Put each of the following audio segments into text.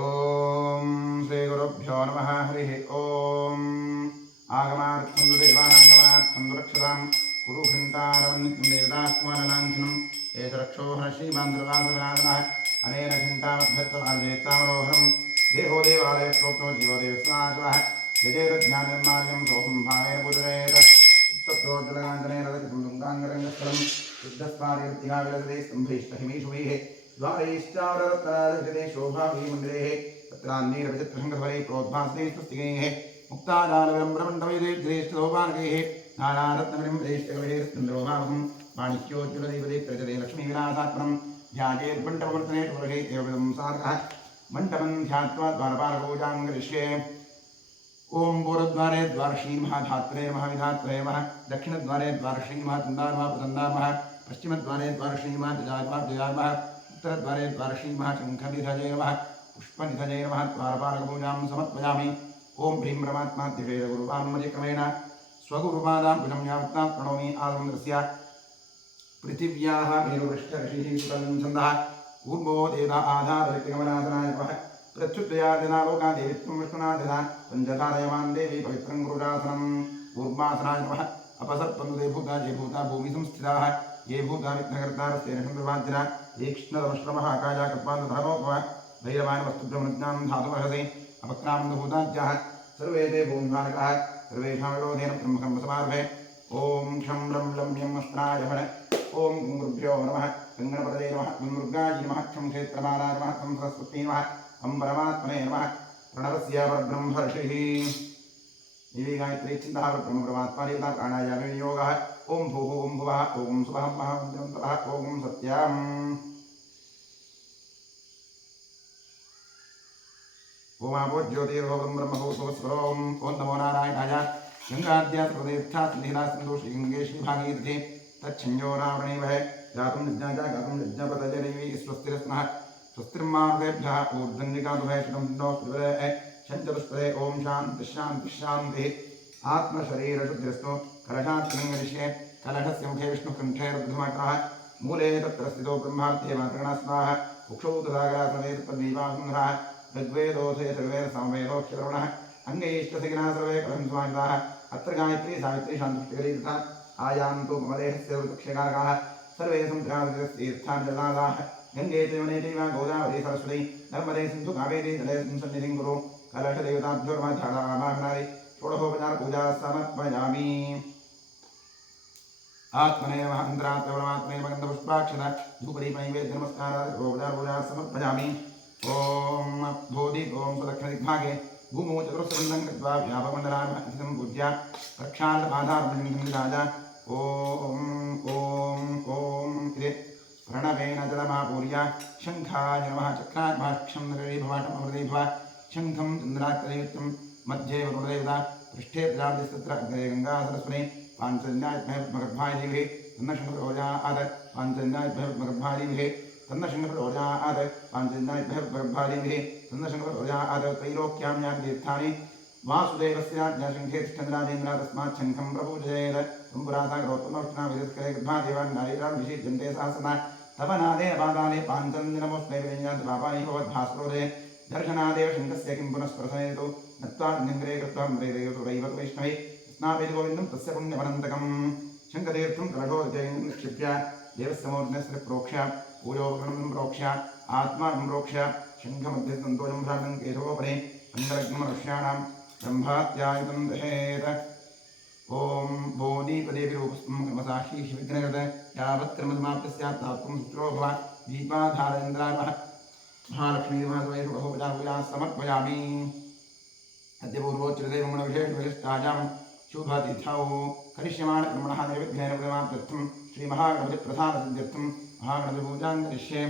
ओम श्री गुरुभ्यो नमः हरि ओम आगमार्थं देवानागमनार्थं रक्षतां कुरु घण्टारवन्नित्यं देवतास्मानलाञ्छनम् एतरक्षोहर श्रीमान्द्रवासनादनः अनेन घण्टामद्भक्तमार्जयत्तामरोहरं देहो देवालयश्लोको जीवो देवस्वासवः यजेतज्ञाननिर्माल्यं सोऽहं भावेन पूजयेत उत्तप्रोज्ज्वलकाञ्चनेन रजतं दुङ्गाङ्गरङ्गस्थलं शुद्धस्मार्यर्तिहाविलसते स्तम्भैष्टहिमीषुभिः द्वारैश्चावरत्नादिशते शोभाभिमन्दिरेः तत्रान्नीरविचित्रशङ्करफले प्रोद्भासते स्वस्तिकैः मुक्तादानविरम्भ्रमण्डवैदेश्रेष्ठलोपानकैः नानारत्नविरम्भ्रेष्ठकविशेषन्दरोभावहं माणिक्योज्ज्वलदीपदे प्रचते लक्ष्मीविलासात्मनं ध्यायेर्मण्डपवर्तने तुलगे एवं साधकः मण्डपं ध्यात्वा द्वारपालपूजां करिष्ये ओम पूर्वद्वारे द्वारश्री महाधात्रे महाविधात्रे नमः दक्षिणद्वारे द्वारश्री महाचन्दाय महाप्रचन्दाय नमः पश्चिमद्वारे द्वारश्री महाजयाय महाजयाय उत्तरद्वारे द्वारश्री महाशङ्खनिधये नमः पुष्पनिधये नमः द्वारपालकपूजां समर्पयामि ओम ह्रीं परमात्माद्यवेदगुरुपान्मयक्रमेण स्वगुरुपादाम्बुजं यावत्तां प्रणौमि आदमन्द्रस्य पृथिव्याः मेरुवृष्टऋषिः सुतलं ऊर्वो देवता आधारव्यक्तिगमनासनाय नमः प्रत्युत्तयादिनालोका देवित्वं विष्णुनादिना पञ्चधारयमान् देवी पवित्रं गुरुरासनम् ऊर्वासनाय नमः अपसर्पन्तु ते भूता ये भूता भूमि संस्थिताः ये भूता विघ्नकर्तारस्तेन चन्द्रभाजना तीक्ष्णदमश्रमः आकाशा कल्पान्तधर्मोपवः भैरवाय वस्तुभ्रमज्ञानं धातुमर्हसि अपक्रामन्तभूताद्याः सर्वे ते भूमिभारकाः सर्वेषां विरोधेन ब्रह्मकर्म समारभे ॐ क्षं लं लं यं अस्त्राय फल ॐ गुरुभ्यो नमः गङ्गणपतये नमः गुरुमृगाय नमः क्षं क्षेत्रमालाय नमः तं सरस्वत्यै नमः अं परमात्मने नमः प्रणवस्य परब्रह्मर्षिः देवी गायत्री चिन्तः परब्रह्म परमात्मा देवता प्राणायामे विनियोगः ॐ भूः ॐ भुवः ॐ सुवः महामन्त्रं तपः ॐ सत्यम् ओमापो ज्योतिर्भोगं ब्रह्मभूतोस्वरों ॐ नमो नारायणाय गङ्गाद्यात्प्रदेष्ठा सन्धिना सिन्धु श्रीगङ्गे श्रीभागीरथे तच्छञ्जो नावृणीमहे जातुं निज्ञाय गातुं यज्ञपतजनैवी स्वस्तिरस्मः स्वस्तिर्मार्गेभ्यः ऊर्ध्वन्निकातुभयशतं नो स्त्रिवरे शञ्चतुष्पदे ॐ शान्तिः शान्तिः शान्तिः आत्मशरीरशुद्धिरस्तु कलशात्मङ्गरिष्ये कलशस्य मुखे विष्णुकण्ठे रुद्रमाकाः मूले तत्र स्थितो ब्रह्मार्थे मातृगणस्वाः कुक्षौ तथागरासने तद्दीपासुन्दरः ऋग्वेदोऽथे ऋग्वेदसामवेदोऽक्षरवणः अङ्गैष्टसिगिनः सर्वे कलं समाहिताः अत्र गायत्री सावित्री शान्तिष्टिकरी तथा आयान्तु मम देहस्य ऋतुक्षकारकाः सर्वे समुद्रातीर्थान् जलादाः गङ्गे च यमुने चैव गोदावरी सरस्वती नर्मदे सिन्धु कावेरी जलेऽस्मिन् सन्निधिं कुरु कलशदेवताभ्योर्मध्यादामाहनादि षोडशोपचारपूजा समर्पयामि आत्मने नमः अन्तरात्मपरमात्मने नमः गन्धपुष्पाक्षत धूपदीपनैवेद्य नमस्कारात् षोडशोपचारपूजा समर्पयामि ॐ भोदि ॐ सुदक्षिणदिग्भागे भूमौ चतुर्स्रबन्धं कृत्वा व्यापमण्डलाभिं पूज्य प्रक्षालपादार्पणं ॐ ॐ ॐ इति प्रणवेन जलमापूर्य शङ्खाय नमः चक्राय नमः क्षं नरेभवाटमृदे भव शङ्खं चन्द्रात्तरयुक्तं मध्ये वरुणदेवता पृष्ठे प्रजापतिस्तत्र अग्रे गङ्गा सरस्वती पाञ्चजन्यात्मगर्भाय देवी तन्नशङ्करोजात् पाञ्चजन्यात्मगर्भाय देवी तन्नशङ्करोजात् पाञ्चजन्यात्मगर्भाय देवी तन्नशङ्करोजात् त्रैलोक्यां यानि तीर्थानि वासुदेवस्य ज्ञाशङ्खे तिष्ठन्द्राजेन्द्रा तस्मात् शङ्खं प्रपूजयेत् सम्पुरासागरोत्तमोष्णाविधिस्करे गृहादेवान् नारीरान् विषिज्यन्ते सहस्रना तव नादे अपादाने पाञ्चन्दिनमोष्णे विरञ्जान्ति पापानि भवद्भास्करोदे दर्शनादेव शङ्खस्य किं पुनः स्पर्शनेतु नत्वा निङ्ग्रे कृत्वा मृदेवैव वैष्णवे स्नापेति गोविन्दं तस्य पुण्यमनन्तकं शङ्खतीर्थं कलशोदयं निक्षिप्य देवस्य मूर्धन्यस्य प्रोक्ष्य पूजोपकरणं प्रोक्ष्य आत्मानं प्रोक्ष्य शङ्खमध्यसन्तोषं भ्रातं केशवोपरि अङ्गलग्नमनुष्याणां ब्रह्मात्यायुतं दहेत ॐ बोधीपदेभिरूपस्तं कर्मसाक्षी विघ्नकृत यावत् कर्मसमाप्तिः स्यात् तावत्त्वं सुत्रो भव दीपाधारेन्द्राय नमः महालक्ष्मी महासवैषु बहुपचारपूजां समर्पयामि अद्य पूर्वोच्यते ब्रह्मणविशेषविशिष्टायां शुभतिथौ करिष्यमाणकर्मणः निर्विघ्नेन परिमाप्त्यर्थं श्रीमहागणपतिप्रधानसिद्ध्यर्थं महागणपतिपूजां करिष्ये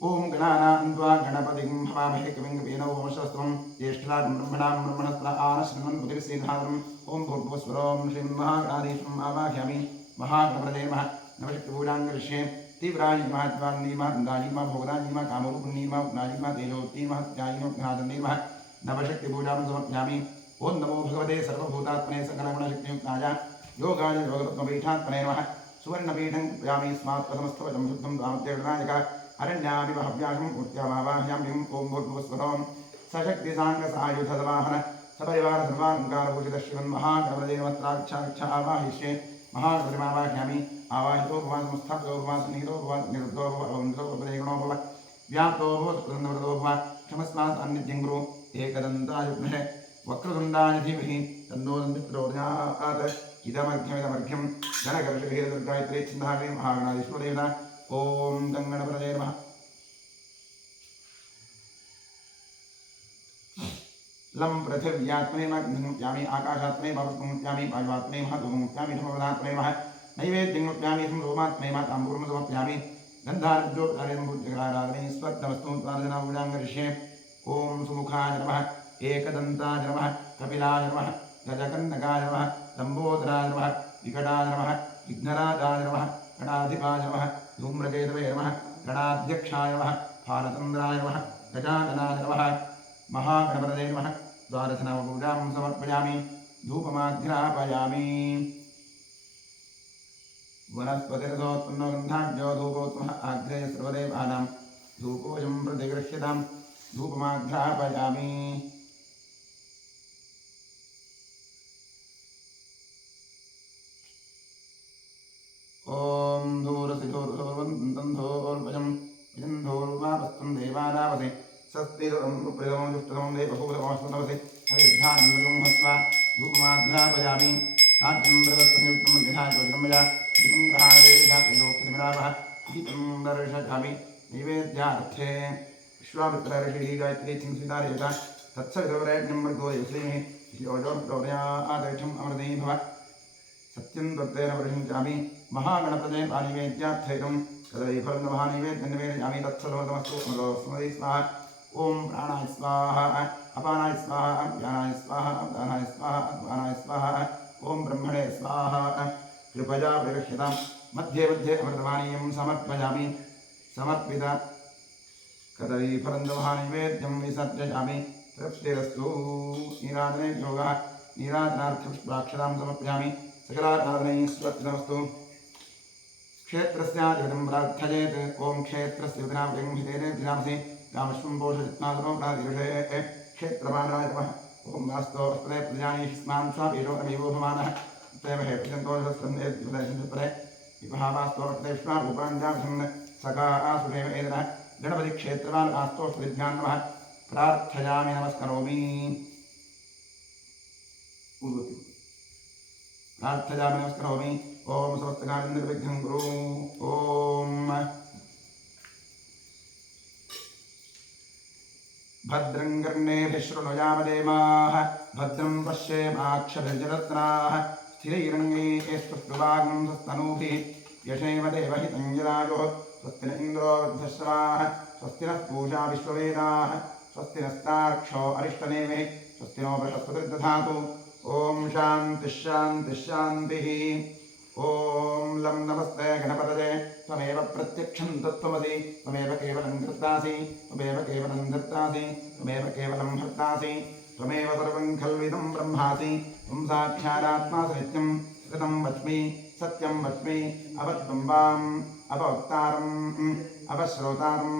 ॐ गणानां त्वा गणपतिं भवामहे कविं कवीन ओमश्वस्तं ज्येष्ठराजं ब्रह्मणां ब्रह्मणस्पदा आनश्रवन्पतिर्सीधारम् ॐ भूर्भुवस्वरों श्रीमन्महागणाधीशम् आवाहयामि महागणपतये नमः नवशक्तिपूजां करिष्ये तीव्राय नमः द्वान्नी नमः दन्दाय नमः भोगदाय नमः कामरूपिणी नमः उग्नाय नमः तेजोवती नमः सत्याय नमः घ्नादन्ने नमः नवशक्तिपूजां समर्पयामि ॐ नमो भगवते सर्वभूतात्मने सकलगुणशक्तियुक्ताय योगाय योगरत्नपीठात्मने नमः सुवर्णपीठं कृपयामि स्मात् समस्तवचं शुद्धं दामत्यगणायक अरण्यामि बहव्याहं उत्यावाह्याम्यं ॐ भूर्भुवस्वरं सशक्तिसाङ्गसायुधसवाहन सपरिवार सर्वालङ्कारभूषितश्रीमन् महागणपतिनमस्त्राक्षाक्षा आवाहिष्ये महागणपतिमावाह्यामि आवाहितो भवान् संस्थापितो भवान् सन्निहितो भवान् निरुद्धो भवन्तो भवदेगुणो भव व्याप्तो भव सुकृतमृतो भव क्षमस्मात् अन्नित्यं गुरु एकदन्ताय विद्महे वक्रतुण्डाय धीमहि तन्नो प्रचोदयात् इदमर्घ्यमिदमर्घ्यं गणकर्षभीरदुर्गायत्री छन्दाग्नि महागणाधीश्वरदेवता ॐ गङ्गणपतये नमः लं पृथिव्यात्मने मुक्त्यामि आकाशात्मने मुक्त्यामि वायुवात्मने महत्वमुक्त्यामि धर्मपदात्मने मह नैवेद्यं मुक्त्यामि सोमात्मने ताम्बूलं समर्पयामि गन्धार्घ्योपचारेण स्वत्तमस्तु प्रार्थनापूजां करिष्ये ॐ सुमुखाय नमः एकदन्ताय नमः कपिलाय नमः गजकन्नकाय नमः लम्बोदराय नमः विकटाय नमः विघ्नराजाय नमः गणाधिपाय नमः धूम्रकेतवे नमः गणाध्यक्षाय नमः फालचन्द्राय नमः गजाननाय नमः महागणपतये नमः द्वादशनामपूजां समर्पयामि धूपमाघ्रापयामि वनस्पतिरथोत्पन्नो गन्धाढ्यो धूपोत्तमः आग्रेय सर्वदेवानां धूपोऽयं प्रतिगृह्यतां धूपमाघ्रापयामि ॐ धूरसिधोर्वन्दन्धोर्वजं विजन्धोर्वापस्तं देवानावसे सस्तिरं प्रियं दुष्टं देवभूतमस्तनवसे हविर्धानन्दं हस्वा धूपमाघ्रापयामि आद्यन्द्रवत्संयुक्तं मध्यधाज्योतिर्मया दीपं ग्रहादेशात्रिलोक्यमिरावः गीतं दर्शयामि नैवेद्यार्थे विश्वामित्रऋषिः गायत्री चिंसितारेता तत्सवितुर्वरेण्यं मृगो यश्रीः योजोर्गौर्यादेशम् अमृते भव सत्यं त्वत्तेन प्रशंसामि महागणपतये नैवेद्यार्थैकं कदलीफलं महानैवेद्यनिवेदयामि तत्सर्वतमस्तु अमृतोऽस्मदे स्वाहा ॐ प्राणाय स्वाहा अपानाय स्वाहा व्यानाय स्वाहा दानाय स्वाहा अपानाय स्वाहा ॐ ब्रह्मणे स्वाहा कृपया परिरक्ष्यतां मध्ये मध्ये अमृतपानीयं समर्पयामि समर्पित कदलीफलं महानैवेद्यं विसर्जयामि तृप्तिरस्तु नीराजने योगः नीराजनार्थपुष्पाक्षतां समर्पयामि सकलाराधनैः स्वस्तिनमस्तु क्षेत्रस्याधिपतिं प्रार्थयेत् ॐ क्षेत्रस्य विनामकं हितेन विनामसि रामश्वं पोषयत्नादनो प्रातिरुषे क्षेत्रपालाय नमः ॐ वास्तो अस्पदे प्रजानीः स्मां स्वापीशो रमेवो भवानः तैव हे प्रजन्तोषस्कन्धे विभावास्तो अस्पदेष्वा रूपाञ्जाभिषन् सका आसुरेव एदनः गणपतिक्षेत्रवान् आस्तोष्पदिभ्यां नमः प्रार्थयामि नमस्करोमि प्रार्थयामि नमस्करोमि ॐ समस्तकार्यनिर्विघ्नं कुरु ॐ भद्रं कर्णेभिः शृणुयाम देवाः भद्रं पश्येमाक्षभिर्जरत्नाः स्थिरैरङ्गैः स्पृष्ट्वागं स्वस्तनूभिः यशेम देवहितं यदायुः स्वस्ति न इन्द्रो वृद्धश्रवाः स्वस्ति नः पूषा विश्ववेदाः स्वस्ति नस्तार्क्ष्यो अरिष्टनेमिः स्वस्ति नो बृहस्पतिर्दधातु ॐ शान्तिः शान्तिः शान्तिः ॐ लं नमस्ते गणपतये त्वमेव प्रत्यक्षं तत्त्वमसि त्वमेव केवलं कर्तासि त्वमेव केवलं धर्तासि त्वमेव केवलं भर्तासि त्वमेव सर्वं खल्विदं ब्रह्मासि त्वं साक्षादात्मा सत्यं कृतं वच्मि सत्यं वच्मि अवत्वं वाम् अवक्तारम् अवश्रोतारम्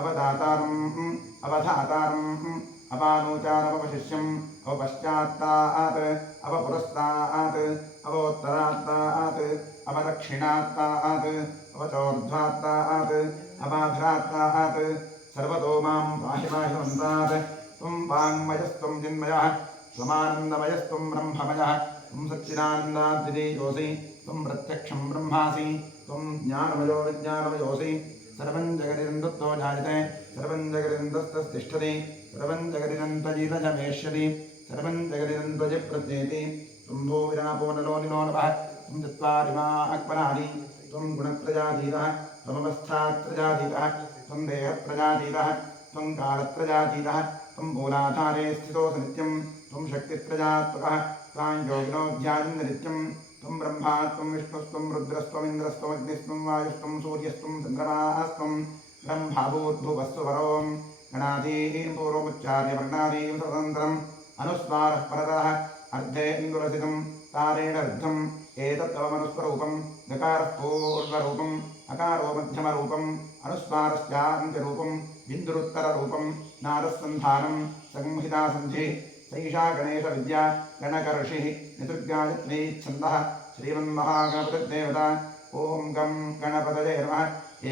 अवदातारम् अवधातारम् अपानोचारमवशिष्यम् अवपश्चात्तात् अवपुरस्तात् अवोत्तरात्तात् अवदक्षिणात्तात् अवचोर्ध्वात्तात् अवाघ्रात्तात् सर्वतो मां पाहि पाहिवन्तात् त्वं वाङ्मयस्त्वं चिन्मयः त्वमानन्दमयस्त्वं ब्रह्ममयः त्वं सच्चिदानन्दाद्वितीयोऽसि त्वं प्रत्यक्षं ब्रह्मासि त्वं ज्ञानमयो विज्ञानमयोऽसि सर्वं जगदिदन्ततो जायते सर्वं जगदिदन्तस्ततिष्ठति सर्वं जगदिदन्तजीरजमेष्यति सर्वं जगदिदन्तजिप्रत्येति त्वं भूविरापो नलो निलो नभः त्वं चत्वारिमा अक्पराणि त्वं गुणप्रजातीतः त्वमवस्थात्रजातीतः त्वं देहप्रजातीतः त्वं कालत्रजातीतः त्वं मूलाधारे स्थितोऽसि नित्यं त्वं शक्तिप्रजात्मकः त्वां योगिनो ध्यायन्ति नित्यं त्वं ब्रह्मा त्वं विष्णुस्त्वं रुद्रस्त्वमिन्द्रस्त्वमग्निस्त्वं वायुस्त्वं सूर्यस्त्वं चन्द्रमास्त्वं ब्रह्माभूद्भुवस्सु परों गणादीं पूर्वमुच्चार्य वर्णादीं स्वतन्त्रम् अनुस्वारः परतः अर्धे इन्दुरसितं तारेण रुद्धम् एतत् तव मनुस्वरूपं गकारः पूर्वरूपम् अकारो मध्यमरूपम् अनुस्वारस्यान्त्यरूपम् बिन्दुरुत्तररूपम् नादस्सन्धानम् संहितासन्धि सैषा गणेशविद्या गणकर्षिः निसृगायत्री छन्दः श्रीमन्महागणपतिर्देवता ॐ गं गणपतये नमः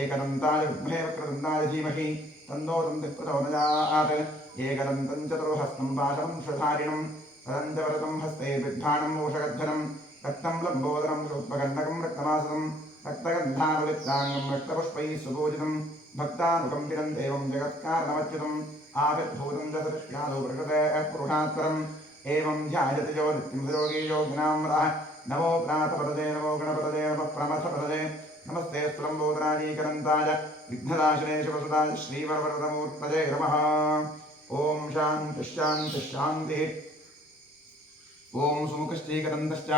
एकदन्ताय विद्महे वक्रतुण्डाय धीमहि तन्नो दन्तिः प्रचोदयात् एकदन्तं चतुर्हस्तं पाशं श्वधारिणं तदन्तवरतं हस्ते बिभ्राणं मोषगद्धरं रक्तं लम्बोदरं शोत्पकण्डकं रक्तमासदं रक्तगन्धानुलिप्ताङ्गं रक्तपुष्पैः सुपूजितं भक्तानुकम्पितं देवं जगत्कारणमच्युतम् आविर्भूतं च सृष्ट्यादौ प्रकृते पुरुषात्परम् एवं ध्यायति यो नित्यं योगी योगिनां रः नमो प्रातपदये नमो गणपतये नमः प्रमथपदये नमस्ते स्तुलम्बोदराजीकरन्ताय विघ्नदाशिने शिवसुताय श्रीवरवरदमूर्तये नमः ॐ शान्तिश्शान्तिश्शान्तिः ॐ सुमुखश्चैकदन्तश्च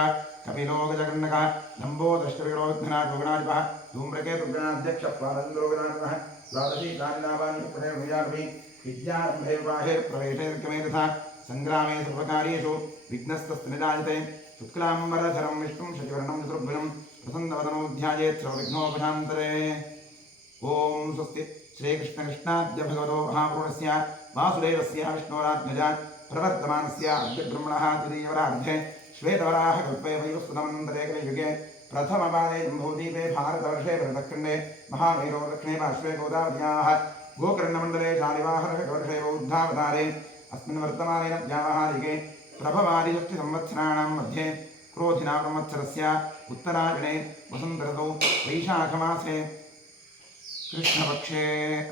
कपिलो गजकर्णकः लम्बोदश्चविरोधनायोगणाधिपः धूम्रकेतुगणाध्यक्षः पादन्दरोगणाधिपः द्वादशी कालिनावानि पुनर्विजार्भि विद्यारम्भे विवाहे प्रवेशे निर्गमे तथा संग्रामे सर्वकार्येषु विघ्नस्तस्निराजते शुक्लाम्बरधरं विष्णुं शशिवर्णं चतुर्भुजं प्रसन्नवदनो ध्यायेत् सर्वविघ्नोपशान्तरे ॐ स्वस्ति श्रीकृष्णकृष्णाद्य भगवतो महापुरुषस्य वासुदेवस्य विष्णोरात्मजा प्रवर्तमानस्य अद्य ब्रह्मणः द्वितीयवरार्धे श्वेतवराहकल्पे वैवस्वतमन्तरे कलियुगे प्रथमपादे जम्बूद्वीपे भारतवर्षे भरतखण्डे महामेरो दक्षिणे पार्श्वे गोदावत्याः गोकर्णमण्डले शालिवाहनवर्षे बौद्धावतारे अस्मिन् वर्तमानेन व्यावहारिके प्रभवादिषष्टिसंवत्सराणां मध्ये क्रोधिना संवत्सरस्य उत्तरायणे वसन्तऋतौ वैशाखमासे कृष्णपक्षे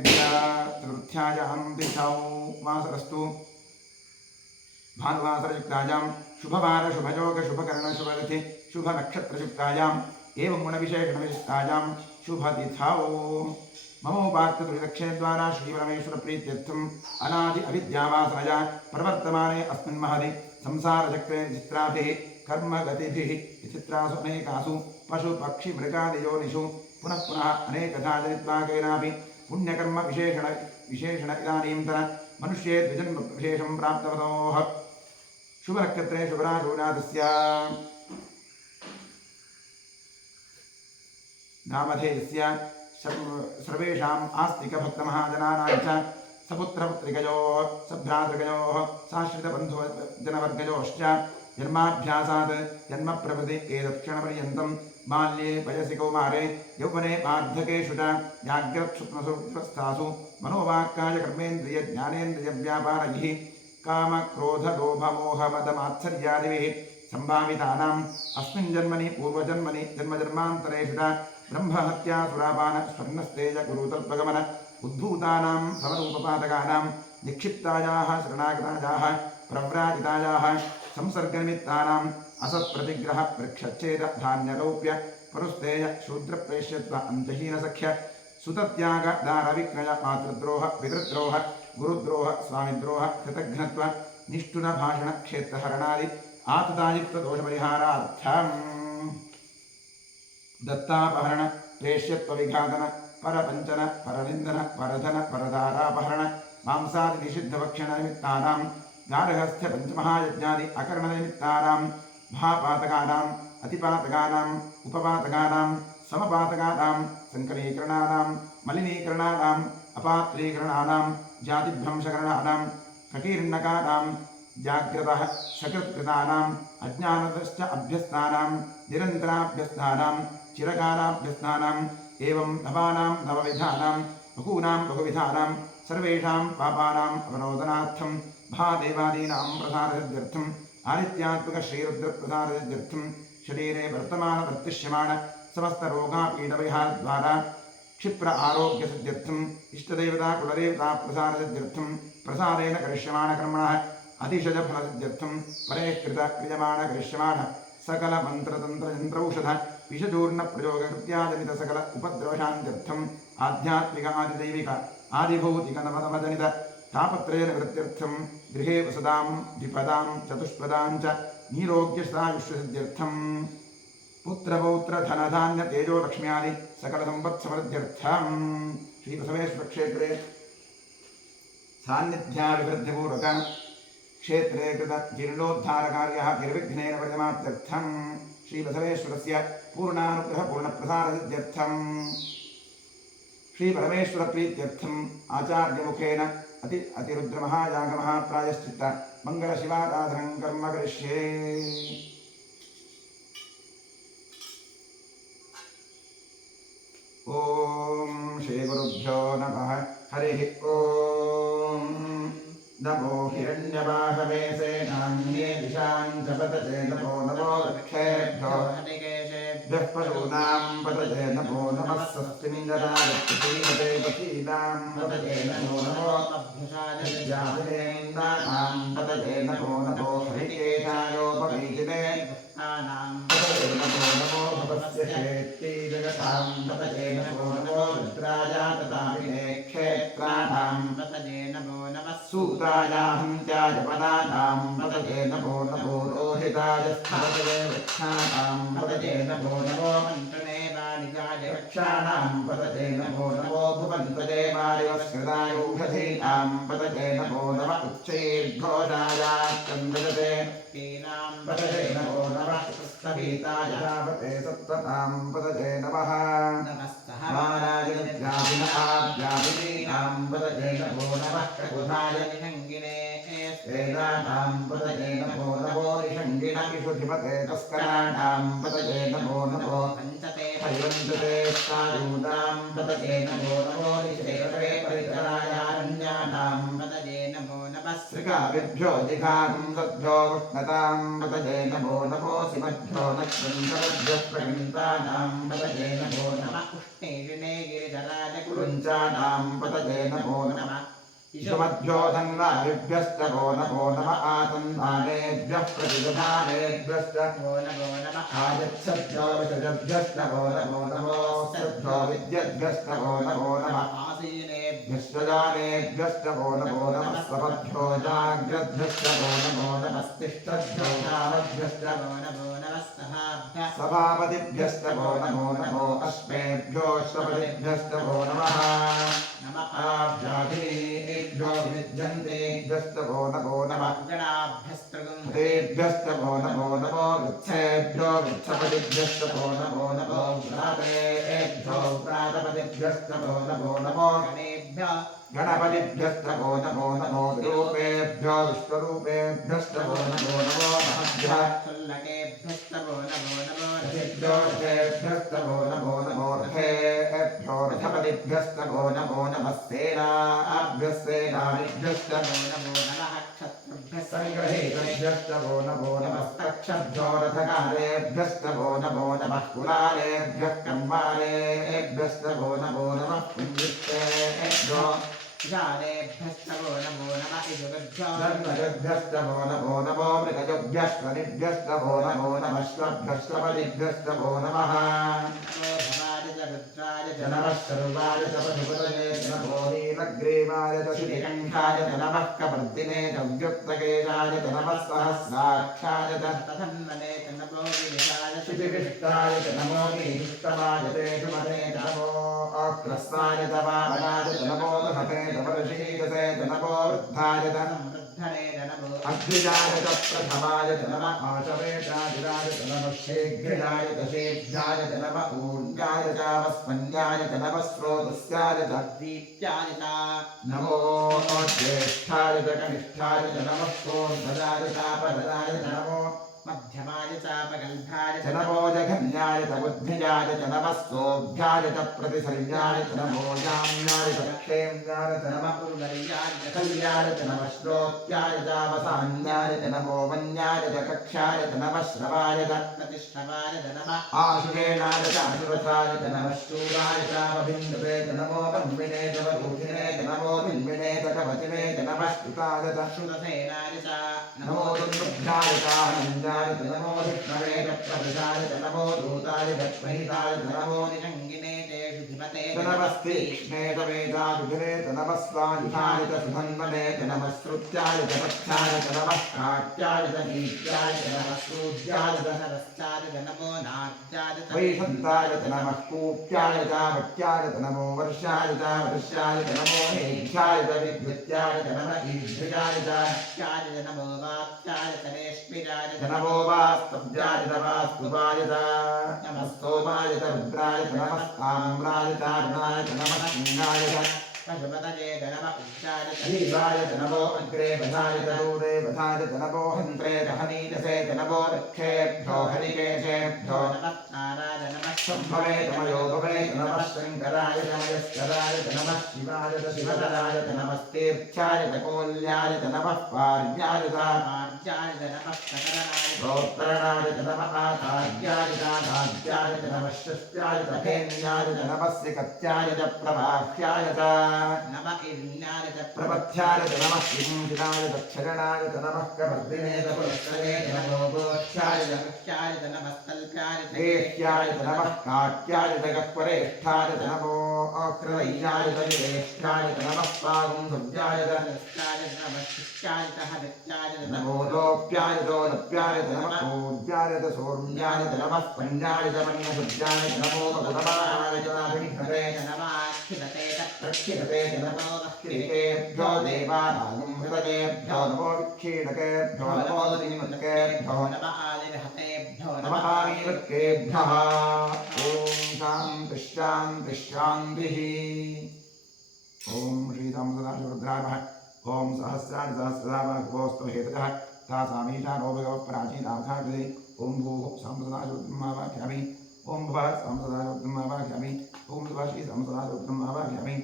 चतुर्थ्यायां तिथौ वासरस्तु भानुवासरयुक्तायां शुभवार शुभयोग शुभकर्ण शुभतिथि शुभनक्षत्रयुक्तायाम् एवं गुणविशेषणविशिष्टायां शुभतिथौ ममोपात्तुर्दक्षे द्वारा श्रीपरमेश्वरप्रीत्यर्थम् अनादि अविद्यावासनया प्रवर्तमाने अस्मिन् महदि संसारचक्रे चित्राभिः कर्मगतिभिः विचित्रासु अनेकासु पशुपक्षिमृगादियोनिषु पुनः पुनः अनेकधा जनित्वा केनापि पुण्यकर्म विशेषण इदानीन्तन मनुष्ये द्विजन्म विशेषं प्राप्तवतोः शुभनक्षत्रे शुभराशोजातस्य नामधेयस्य सर्वेषाम् आस्तिकभक्तमहाजनानां च सपुत्रपुत्रिकयोः सभ्रातृकयोः साश्रितबन्धुजनवर्गयोश्च जन्माभ्यासात् जन्मप्रभृति एतत्क्षणपर्यन्तं बाल्ये वयसि कौमारे यौवने वार्धकेषु च जाग्रत्स्वप्नसुप्तस्थासु मनोवाक्कायकर्मेन्द्रियज्ञानेन्द्रियव्यापारैः कामक्रोधलोभमोहमदमात्सर्यादिभिः सम्भावितानाम् अस्मिन् जन्मनि पूर्वजन्मनि जन्मजन्मान्तरेषु च ब्रह्महत्यासुरापान स्वर्णस्तेज गुरुतल्पगमन उद्भूतानां समरूपपातकानां निक्षिप्तायाः शरणागतायाः प्रव्राजितायाः संसर्गनिमित्तानाम् असत्प्रतिग्रह वृक्षच्छेद धान्यरौप्य परुस्तेय शूद्रप्रेष्यत्व अन्तहीनसख्य सुतत्याग दानविक्रय मातृद्रोह पितृद्रोह गुरुद्रोह स्वामिद्रोह कृतघ्नत्व निष्ठुरभाषण क्षेत्रहरणादि आततायुक्तदोषपरिहारार्थम् दत्तापहरण प्रेष्यत्वविघातन परपञ्चन परनिन्दन परधन परदारापहरण मांसादि निषिद्धभक्षणनिमित्तानां गार्हस्थ्य पञ्चमहायज्ञादि अकरणनिमित्तानां महापातकानाम् अतिपातकानाम् उपपातकानां समपातकानां संकलीकरणानां मलिनीकरणानाम् अपात्रीकरणानां जातिभ्रंशकरणानां प्रकीर्णकानां जाग्रतः सकृत्कृतानाम् अज्ञानतश्च अभ्यस्तानां निरन्तराभ्यस्तानां चिरकालाभ्यस्तानाम् एवं नवानां नवविधानां बहूनां बहुविधानां सर्वेषां पापानाम् अवरोधनार्थं महादेवादीनां प्रसारसिद्ध्यर्थम् आदित्यात्मकश्रीरुद्रप्रसारसिद्ध्यर्थं शरीरे वर्तमानवर्तिष्यमाण समस्तरोगापीडपरिहारद्वारा क्षिप्र आरोग्यसिद्ध्यर्थम् इष्टदेवता कुलदेवता प्रसारसिद्ध्यर्थं प्रसादेन करिष्यमाणकर्मणः अतिशयफलसिद्ध्यर्थं परेष्कृत क्रियमाण करिष्यमाण सकल मंत्रतंत्रयंत्रौषध विषचूर्णप्रयोगकृत्याजनित सकल उपद्रवशान्त्यर्थम् आध्यात्मिक आदिदैविक आदिभौतिक नवनवजनित तापत्रयनिवृत्त्यर्थं गृहे वसदां द्विपदां चतुष्पदां च नीरोग्यस्तायुष्यसिद्ध्यर्थम् पुत्रपौत्रधनधान्य तेजो लक्ष्म्यादि सकलसम्पत्समृद्ध्यर्थम् श्रीबसवेश्वरक्षेत्रे सान्निध्याभिवृद्धिपूर्वक क्षेत्रे कृत जीर्णोद्धारकार्यः निर्विघ्नेन परिसमाप्त्यर्थं श्रीबसवेश्वरस्य पूर्णानुग्रह पूर्णप्रसारसिद्ध्यर्थम् श्रीपरमेश्वरप्रीत्यर्थम् आचार्यमुखेन अतिरुद्रमहायागमः प्रायश्चित्त मङ्गलशिवाराधनं कर्म करिष्ये। ॐ श्रीगुरुभ्यो नमः। हरिः ॐ। नमो हिरण्यवाहवे सेनान्ये दिशां च पतये नमो नमो वृक्षेभ्यो हरिकेशेभ्यः पशूनां पतये नमो नमः स्वस्तिमिन्द्राय पतीनां पतये नमो नमो अभ्यसायजातिरेन्द्राणां पतये नमो नमो हरिकेशायोपवीतिने पतये नमो नमो भवस्य क्षेत्री जगतां पतये नमो नमो रुद्राय तथाविने क्षेत्राणां पतये नमो नमः सूतायाहन्त्याय पदानां पतये नमो नमो रोहिताय स्थापये वृक्षाणां पतये नमो नमो मन्त्रणे वाणिजाय वृक्षाणां पतये नमो नमो भुवन्तये वारिवस्कृताय औषधीनां पतये नमो नमः उच्चैर्घोषाय चन्द्रजते ीनां पतये नमो नमः कृष्णभीताय धावते सत्त्वतां पतये नमः नमस्तहाय व्यापिनीनां पतये नमो नमः प्रबुधाय निषङ्गिने वेदानां पतये नमो नमो निषङ्गिणविषुधिपते तस्कराणां पतये नमो नमो पञ्चते हरिवञ्चते सारूणां पतये नमो नमो निषेवते परितरायारण्यानां पतये नमो नमः श्रीकाव्यभ्यो दिघानं सद्भ्यो उष्णतां पतये नमो नमो सिमभ्यो नक्षत्रभ्यः प्रगन्तानां पतये नमो नमः उष्णेरिणे गिरिधराज कुरुञ्चानां पतये नमो नमः ईशमभ्यो धन्वादिभ्यश्च वो नमो नमः आतन्वानेभ्यः प्रतिदधानेभ्यश्च वो नमो नमः आयच्छभ्यो विषजभ्यश्च वो नमो नमो सद्भ्यो विद्यद्भ्यश्च वो नमो नमः आसीनेभ्यश्च जानेभ्यश्च वो नमो नमः स्वपभ्यो जाग्रद्भ्यश्च वो नमो नमः तिष्ठभ्यो जामभ्यश्च वो नमो नमः सभापतिभ्यश्च वो नमो नमो अश्वेभ्यो श्वपतिभ्यश्च वो नमः आभ्याभिभ्यो विद्यन्तेभ्यश्च वो नमो नमः गणाभ्यस्त्रगुंहतेभ्यश्च वो नमो नमो वृक्षेभ्यो वृक्षपतिभ्यश्च वो नमो नमो व्रातेभ्यो व्रातपतिभ्यश्च वो नमो नमो गणपतिभ्यश्च वो नमो नमो विरूपेभ्यो विश्वरूपेभ्यश्च वो नमो नमो महद्भ्यः क्षुल्लकेभ्यश्च वो नमो नमो रथेभ्यो रथेभ्यश्च वो नमो नमो रथेभ्यो रथपतिभ्यश्च वो नमो नमः सेनाभ्यः सेनानिभ्यश्च वो नमो नमः क्षत्रुभ्यः सङ्ग्रहेभ्यश्च वो नमो नमः तक्षभ्यो रथकारेभ्यश्च वो नमो नमः कुलालेभ्यः कन्वालेभ्यश्च वो नमो नमः पुण्येभ्यो जानेभ्यश्च वो नमो नमः इजुभ्यो धर्मजभ्यश्च वो नमो नमो मृगजभ्यश्च वो नमो नमः श्वभ्यश्वपतिभ्यश्च वो नमः रुद्राय च नमः सर्वाय च पशुपतये च नमो नीलग्रीवाय च श्रीकण्ठाय च नमः कपर्दिने च व्युक्तकेशाय च नमः सहस्राक्षाय च तथन्वने च नमो गिरिशाय शुचिविष्टाय च नमो गिरिष्टमाय ते शुमते च नमो अक्रस्वाय च वामनाय च नमो महते च परशीकसे च नमो वृद्धाय च संवृद्धने च नमो अग्निजाय च प्रथमाय च नमः आशवेशादिराय च नमः शीघ्राय च शीघ्राय च नमः ऊर्जाय च वस्मन्याय च नमः स्रोतस्याय च दीप्त्याय च नमो ज्येष्ठाय च कनिष्ठाय च नमः पूर्णदाय च परदाय च नमो मध्यमाय चापगल्भाय च नमो जघन्याय च बुद्धिजाय च नमः सोऽभ्याय च प्रतिसर्याय च नमो जाम्याय च क्षेम्याय च नमः पुर्वर्याय च कल्याय च नमः श्रोत्याय च वसान्याय च नमो वन्याय च कक्षाय च नमः श्रवाय च प्रतिष्ठवाय च नमः आशुकेनाय च अशुरथाय च नमः शूराय च वभिन्दवे च नमो वन्विने च वरूधिने च नमो विन्विने च कवचिने च नमः श्रुताय च श्रुतसेनाय च नमो दुर्लुभ्याय च आनन्दाय च नमो विष्णवे च प्रभृताय च नमो दूताय च प्रहिताय च नमो निषङ्गिने च शुधिपते च नमस्तीक्ष्णे च वेदायुधे च नमः स्वायुधाय च सुधन्वने च नमः श्रुत्याय च पथ्याय च नमः काट्याय च नीत्याय च नमः सूर्याय च सरस्याय च नमो नाट्याय च वैशन्ताय च नमः कूप्याय च वट्याय च नमो वर्षाय च वर्ष्याय च नमो मेघ्याय च विद्युत्याय च नमः ईध्याय च च नमो वात्याय च रेश्मिराय च नमो वास्तव्याय च वास्तुवाय च नमः सोमाय च रुद्राय च नमः ताम्राय च चारुणाय च नमः सिंहाय च पशुपतये च नमः उच्चाय च जीवाय च नमो अग्रे वधाय च दूरे वधाय च नमो हन्त्रे च हनीजसे च नमो वृक्षेभ्यो हरिकेशेभ्यो नमः नाराय नमः शम्भवे च मयो भवे च नमः शङ्कराय च मयस्कराय च नमः शिवाय च शिवतराय च नमस्तीर्थ्याय च कोल्याय च नमः पार्याय च पार्याय च नमः सकरणाय गोत्रणाय च नमः आचार्याय च आचार्याय च नमः शिष्ट्याय च धेन्याय च नमः सिकत्याय च प्रवाह्याय च नमः इन्द्राय च प्रपथ्याय च नमः सिंहिताय च क्षरणाय च नमः कवर्दिने च पुरस्करे च नमो गोष्ठ्याय च कृष्याय च नमः तल्प्याय च गेह्याय च नमः काट्याय च गह्वरेष्ठाय च नमो अकृदय्याय च विरेष्ठाय च नमः पागुंभव्याय च निष्ठाय च नमः शिष्याय च हरित्याय च नमो लोप्याय च लोप्याय च नमः पूर्व्याय च सौर्म्याय च नमः पञ्जाय च मन्यसुभ्याय च नमो गुणमानाय च नाभिघ्नते च नमः क्षिपते च प्रक्षिपते च नमो वह्किरिकेभ्यो देवानागुं हृदयेभ्यो नमो विक्षीणकेभ्यो नमो दधिमतकेभ्यो नमः आदिर्हतेभ्यो नमः आमीवत्केभ्यः ॐ शान्तिः शान्तिः शान्तिः ॐ श्रीराम सदाशिवरुद्राय नमः ॐ सहस्राणि सहस्रधावस्तु हेतुतः तासामीशानो भगवः प्राचीनावधाकृते ॐ भूः संसदाशिवरुद्रमावाक्यामि ॐ भवः संसदाशिवरुद्रमावाक्यामि ॐ भवश्री संसदाशिवरुद्रमावाक्यामि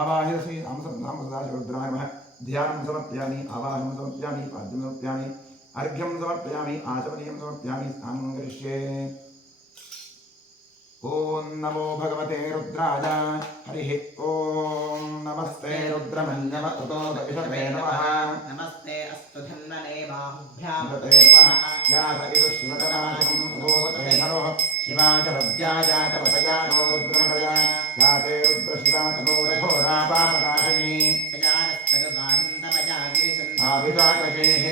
आवाहित श्री संसदाशिवरुद्राय नमः ध्यानं समर्पयामि आवाहनं समर्पयामि पाद्यं समर्पयामि अर्घ्यं समर्पयामि आचमनीयं समर्पयामि स्नानं करिष्ये ॐ नमो भगवते रुद्राय हरिः ॐ नमस्ते रुद्रमन्यव उतो विषवे नमः नमस्ते अस्तु धन्वने बाहुभ्यां वते नमः यात इदुश्रुतराजं गोपते हरोः शिवाचरव्याजातवतयानो रुद्रमदया याते रुद्रशिवा तनोरघोरापापकाशिनी आभिषाकशेः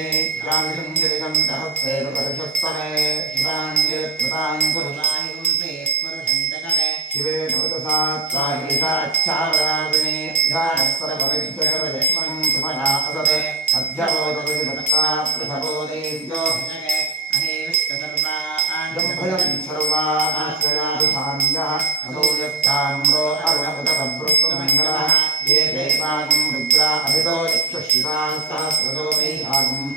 यामिषं गिरिजं सहस्रे रुपरिषस्तमे शिवाङ्गिरत्वतां कुरुनाहि पुंसे शिवे नवतसात्वागीषाच्छावराविणे ध्यानस्वरपवित्रगतलक्ष्मं सुमना असते अध्यवोदविभक्ता पृथवो देव्यो जम्भयन् सर्वा आश्रयाभिधान्यः असो यस्ताम्रो अरुणपतभ्रुष्टमङ्गलः ये देवागुं रुद्रा अभितो यक्षुश्रिताः सहस्रतो वैहागुम्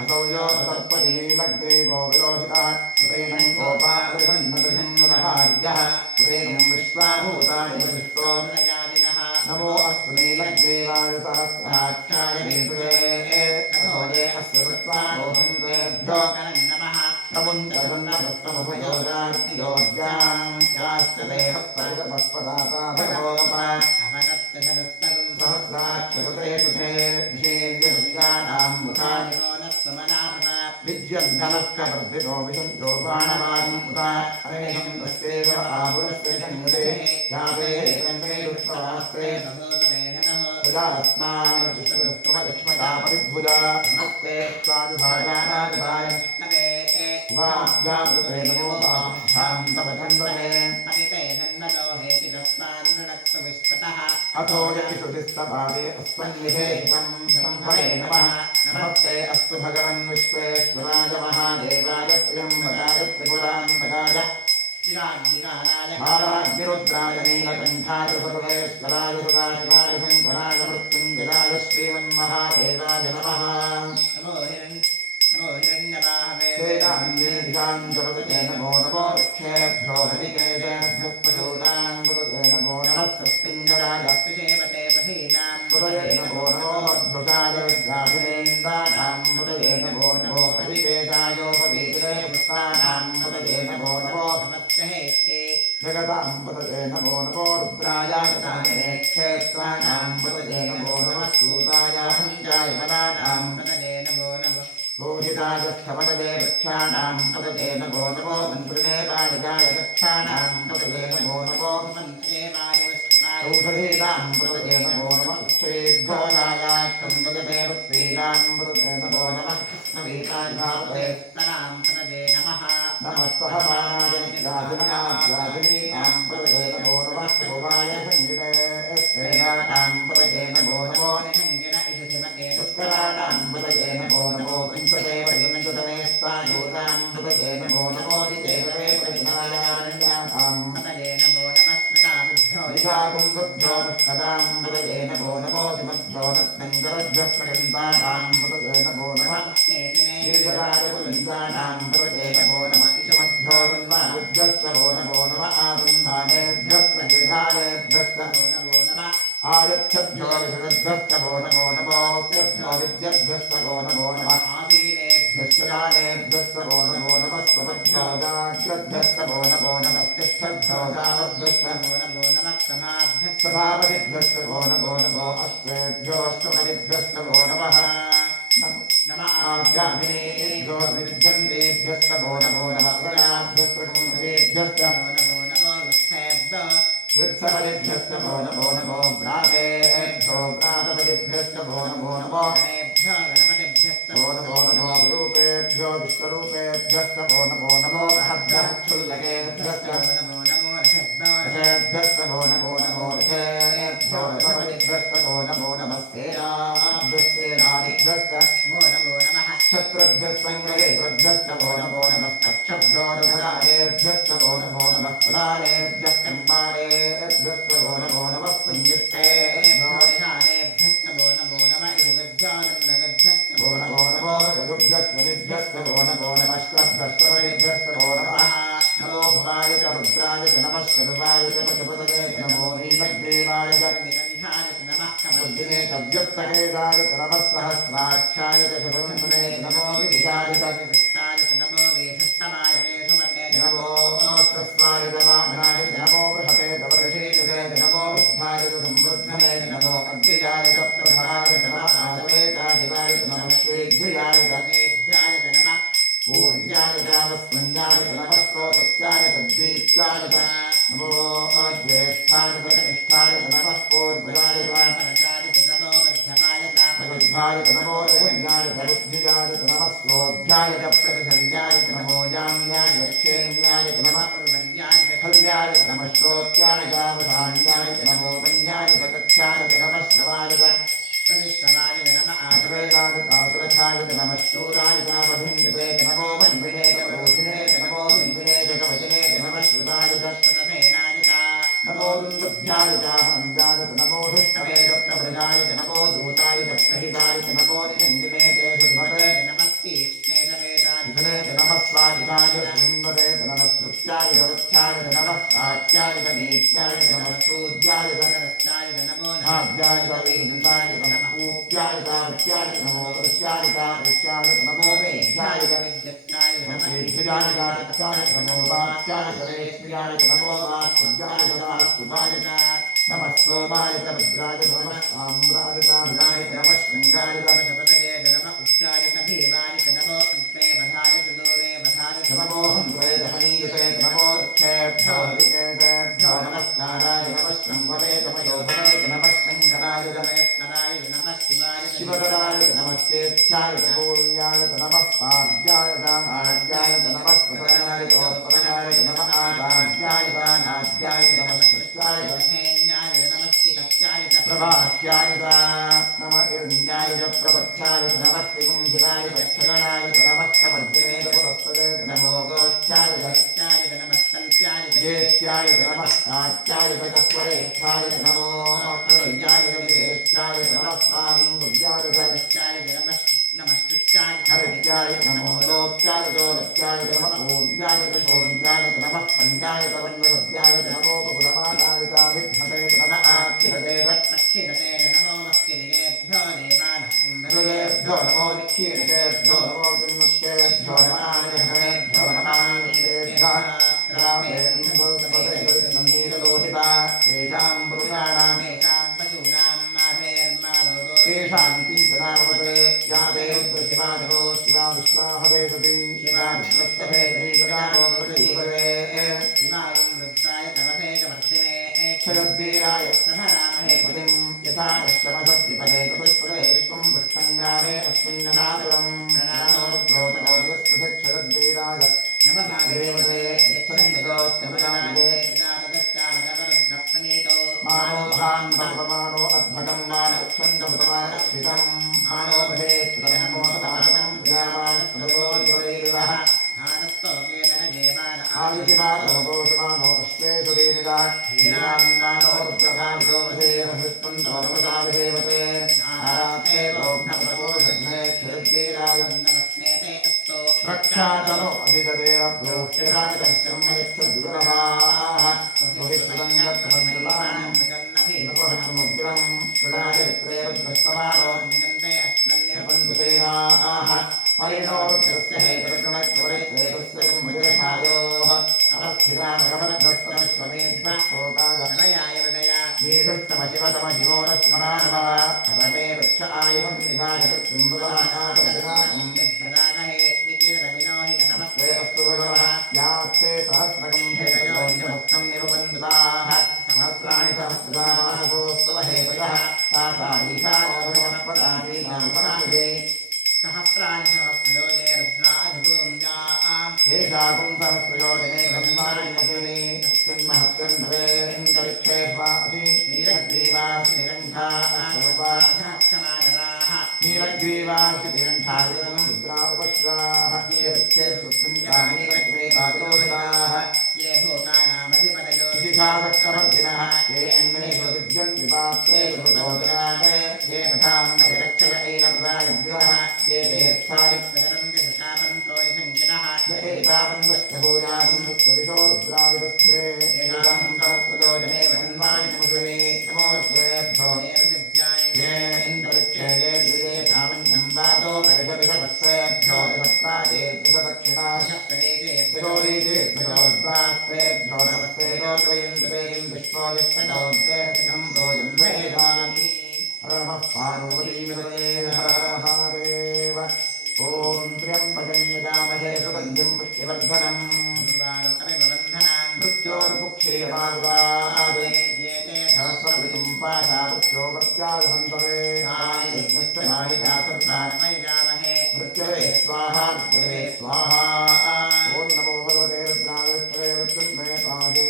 असौ यो सर्पतिलग्ने गोविरोहितः प्रेणं गोपालसन्नतसन्नतहार्यः प्रेणं विश्वाभूताय विष्टो नमो अस्तु नीलग्रीवाय सहस्राक्षाय मेतुये अथो ये अस्य कृत्वा गोहन्तेभ्यो नमः प्रमुञ्चन्नभस्तमुपयोगार्तियोग्यां याश्च देहस्परितपस्पदाता भगवोपा सहस्राक्षकृतेषु ते विषेव्यसुजानां मुखानि विद्यन्धनः वर्धितो विशन्तो बाणवागं उता अनेकं तस्यैव आहुरस्य जन्मते याते तन्मे दुष्टवास्ते प्रजास्मानचिष्टदस्तमलक्ष्मता परिभुजा नमस्ते स्वादिभागानादिभाय वाभ्यामृते नमो शान्तवधन्वने अथो यतिषुतिस्तपादे अस्मन्निधेहितं शम्भवे नमः नमस्ते अस्तु भगवन् विश्वेश्वराय महादेवाय त्र्यम्बकाय त्रिपुरान्तकाय भाराग्निरुद्राय नीलकण्ठाय सर्वेश्वराय सदाशिवाय शङ्कराय मृत्युञ्जयाय श्रीमन्महादेवाय नमः सेनाञ्जलिधिकाञ्जपदते नमो नमो वृक्षेभ्यो हरिकेशेभ्यः प्रचोदां पुरते नमो नमः स्वस्तिञ्जराय पिशेवते पथीनां पुरते नमो नमो मध्वृषाय विद्याभिनेन्द्राणां पुरते नमो नमो हरिकेशायोपदीतिरे पुष्पाणां पुरते नमो नमो जगतां पुरते नमो नमो रुद्राय गताय क्षेत्राणां पुरते नमो नमः सूताय हञ्जाय मदानां पुरते नमो नमः लोहिताय स्थपदे वृक्षाणां पदते नमो नमो मन्त्रिणे पाणिजाय रक्षाणां पदते नमो नमो मन्त्रेवाय औषधीनां पदते नमो नमः उच्छेद्घोषाय कन्दगते वृत्तीनां पदते नमो नमः कृष्णवीताय भावते तरां पदते नमः नमः सहमानाय नित्याधिनां पदते नमो नमः शोभाय सञ्जिते स्तेनानां पदते नमो नमो पुष्कराणां पदते नमो नमो पंचदेवदिनजुतनेस्तायूतां पदते नमो नमो दिदेववे परिधायान्यातां पदते नमो नमः ईशाकुम्भ्यो मुष्कदां मृतये नमो नमो सिमभ्यो नक्तङ्गरभ्यः प्रगन्तानां मृतये नमो नमः दीर्घराजकुलिङ्गानां मृतये नमो नमः ईशमभ्यो गन्वाभ्यश्च नमो नमः आगन्धानेभ्यः प्रगृहानेभ्यश्च नमो नमः आरक्षभ्यो विषभ्यश्च नमो नमो स्यभ्यो विद्यभ्यश्च नमो नमः आसीनेभ्यश्च दानेभ्यश्च नमो नमः स्वभ्यो दाग्रभ्यश्च नमो नमः तिष्ठभ्यो दानभ्यश्च नमो नमः सभाभ्यश्च सभापतिभ्यश्च नमो नमो अश्वेभ्यो अष्टपतिभ्यश्च नमो नमः नमः आज्ञाभिनेभ्यो विद्यन्तेभ्यश्च नमो नमः गणाभ्यश्च कुम्भेभ्यश्च नमो लुत्थेभ्यो वृत्सबलिभ्यश्च नमो भ्रातेभ्यो भ्रातबलिभ्यश्च नमो गणेभ्यो गणपतिभ्यश्च नमो रूपेभ्यो विश्वरूपेभ्यश्च नमो महद्भ्यः क्षुल्लकेभ्यश्च नमो रथेभ्यश्च नमो रथेभ्यो रथबलिभ्यश्च नमो सेनाभ्यश्चेनादिभ्यश्च नमो नमः क्षत्रभ्यस्सङ्ग्रहेभ्यश्च नमो पक्षभ्यो रथगारेभ्यश्च नमो कुलालेभ्यः कर्माणेभ्यश्च नमो नमः पुण्यष्टेभ्यो निशानेभ्यश्च नमो नमः इन्द्रभ्यानन्दगभ्यश्च नमो रघुभ्यश्च नमो श्रभ्यश्च वरिभ्यश्च नमः नमो भवाय च रुद्राय च नमः शर्वाय च पशुपतये नमो नीलग्रीवाय च निगन्धाय च नमः कमर्दिने च व्यक्तकेदाय च नमः सहस्राक्षाय च शतुन्धुने नमो विदिशाय च विशिष्टाय च नमो वेधस्तमाय देशमते नमो तस्माय च वामनाय च नमो बृहते च वर्षे च नमो बुद्धाय च संवृद्धने नमो अग्निजाय च प्रभाय च नमः आदवे च शिवाय च नमः श्रीभ्याय च नेभ्याय च नमः पूर्ण्याय च वस्वन्याय च नमः स्रोतस्याय च द्वीप्याय च नमो ज्येष्ठाय च कनिष्ठाय च नमः पूर्वजाय च परजाय च नमो मध्यमाय च भगवद्भाय च नमो जगन्याय च बुद्धिजाय च नमः स्वोभ्याय च प्रतिसन्ध्याय च नमो जाम्याय च क्षेम्याय च नमः पूर्वण्याय च खल्याय च नमः श्रोत्याय च वधान्याय च नमो वन्याय च कक्षाय च नमः श्रवाय च प्रतिष्ठवाय च नमः आदवेदाय च आसुरथाय च नमः शूराय च वधिन्यते च नमो वन्विने च रोधिने च नमो विन्विने च कवचने च नमः श्रुताय च श्रुतसेनाय च नमो दुन्दुभ्याय च हन्याय च नमो धृष्टवे च प्रभृजाय च नमो दूताय च प्रहिताय च नमो निषङ्गिने च सुधमते च नमः तीक्ष्णे च वेदाधिपने च नमः स्वादिताय च सुन्दरे च नमः श्रुत्याय च वत्थ्याय च नमः सात्याय च नीत्याय च नमः सूद्याय च नरस्याय च नमो नाद्याय च वीरन्ताय च नमः पूप्याय च वृत्याय च नमो वृष्याय च वृष्याय च नमो वेद्याय च विद्यत्याय च नमः वेद्याय च तत्याय च नमो वात्याय च रेष्म्याय च नमो वात्पुर्याय च वात्पुपाय च नमः सोमाय च रुद्राय च नमः साम्राय च भ्राय च नमः शृङ्गाय च शपतये च नमः उच्चाय च भीमाय च नमो अल्पे वधाय च दूरे वधाय च नमो हन्त्वे च हनीयसे च नमो वृक्षेभ्यो हरिकेशेभ्यो नमस्काराय च नमः शम्भवे च मयोधवे च नमः शङ्कराय च महेश्वराय च नमः शिवाय च शिवतराय च नमः सेत्याय च पूर्ण्याय च नमः पाद्याय च आद्याय च नमः प्रतराय च उत्पराय च नमः आदाद्याय च नाद्याय च नमः श्रुत्याय च धेन्याय च नमः स्तिकत्याय च प्रभाष्याय च नमः इन्द्याय च प्रवत्याय च नमः त्रिपुंशिराय च क्षगणाय च नमः समर्जने च पुरस्पदे च नमो गोष्ठ्याय च नित्याय च नमः कल्प्याय च ज्येष्ठ्याय च नमः कात्याय च कस्वरेष्ठाय च नमो अक्लय्याय च विशेष्ठाय च नमः स्वाङ्गुभ्याय च नित्याय च नमः स्तुत्याय च हरित्याय च नमो लोप्याय च लोप्याय च नमः पूर्व्याय च शोन्याय च नमः पञ्चाय च वन्यवद्याय च नमो बकुलमालाय च विघ्नते च नमः आक्षिणते च प्रक्षिणते च नमो मस्किनिकेभ्यो देवानः कुम्भेभ्यो नमो निक्षीणिकेभ्यो नमो जन्मुख्येभ्यो नमः निहनेभ्यो नमः नीतेभ्यः रामेन्दोपदयनन्दीरलोहिता तेषां पुरुषाणां तेषां पशूनां माभेर्मारोदो तेषां किञ्चनामवते याते शिवादो शिवा विश्वाहवे सति शिवा विश्वस्तभेदे प्रजानो भवतीभवे शिवां वृत्ताय तमसे च वर्धिने क्षरद्वीराय प्रभरामहे पतिं यथा श्रमसद्विपदे पुष्पदे विश्वं पुष्पङ्गामे अस्मिन्ननादुरं प्रणामो प्रोतमोदयस्पृथे क्षरद्वीराय नमः देवते यच्छन्दगोस्तमदाये पितादश्चामदवरुद्रप्रणीतो मानो भान् भगवमानो अद्भुतं मान उच्छन्दमुतमानक्षितं मानो भजे प्रदन्मोदमानं प्रजामानस्तमगोद्वरेरिवः आयुषिमानो गोषमानो अश्वेषु वीरिरः हीरान्मानो हृत्पन्तोरवसाविदेवते नाराते लोभ्नप्रबोधघ्ने क्षिरद्वीराय नमस्मेते अस्तु रक्षाचलो अभिदेव प्रोक्षराजश्रमयच्छद्गुरवाः रोहितरङ्गत्मद्गुलां प्रजन्नभिमुग्रं कृणायत्रेवद्रस्तमानो निन्दन्ते अस्मन्निर्बन्धुसेनाः परिणोरुद्रस्य हेतुर्गुणत्वरित्रेतस्य मजरभायोः अवस्थितामगमनध्वस्तमश्वमेध्वोकागणयाय हृदया वीरुष्टमशिवतमशिवोरस्मराणवः रमे वृक्ष आयुधं निधाय कृत्रिम्बुलानाथमजनाकं यद्भ्रदागहे विकीर्णविनोहित नमस्ते अस्तु भगवः यास्ते सहस्रकं हेतयोन्यभक्तं निरुबन्धुताः सहस्राणि सहस्रदामानसोऽस्तव हेतयः तासाधीशानोपदानीनामुपनादे सहस्राणि सहस्रयोजे रुद्राधिगोन्द्याम् शेषाकुं सहस्रयोजने ब्रह्माण्डमसे तस्मिन्महत्कण्ठवे इन्द्रविक्षेपासि नीलग्रीवासि निरण्ठाः नीलग्रीवासि निरण्ठादिनं रुद्रा उपश्राः ये वृक्षे सुस्मिन्याः नीलग्रीवाविलोहिताः ये भूतानामधिपतयो शिखासक्कमर्दिनः ये अन्येषु विद्यन्ति पात्रे सुभृतोदनाते ये तथां परिरक्षय ऐनप्रदायभ्यः ये तीर्थानि प्रचरन्ति सशापन्तो निशङ्कितः य एतावन्वस्तभोजानं वृत्तदिशो रुद्राविदस्थिरे येषां सहस्रयोजने वहन्वानि नमस्वे नमोऽस्वेभ्यो ये इन्द्रवृक्षे ये द्विजे तावन्नं वातो परिषविषवस्वेभ्यो दशप्राजेभ्यो दक्षिणाशक्तनेतेभ्यो रुद्रास्तेभ्यो नमस्तेजो त्वयन्द्रपेयं विश्वो यस्तनोद्वेषं भोजं भेदामि नमः पार्वतीमितये हर महादेव ॐ त्र्यम्बकं यजामहे सुगन्धिं पुष्टिवर्धनम् मृत्योर्मुक्षीयमार्गादे सहस्रवितुं पाशावृत्यो मर्त्यागहन्तवे मृत्यवे स्वाहा मृत्यवे स्वाहा ॐ नमो भगवते रुद्राय मृत्युन्मे पाहि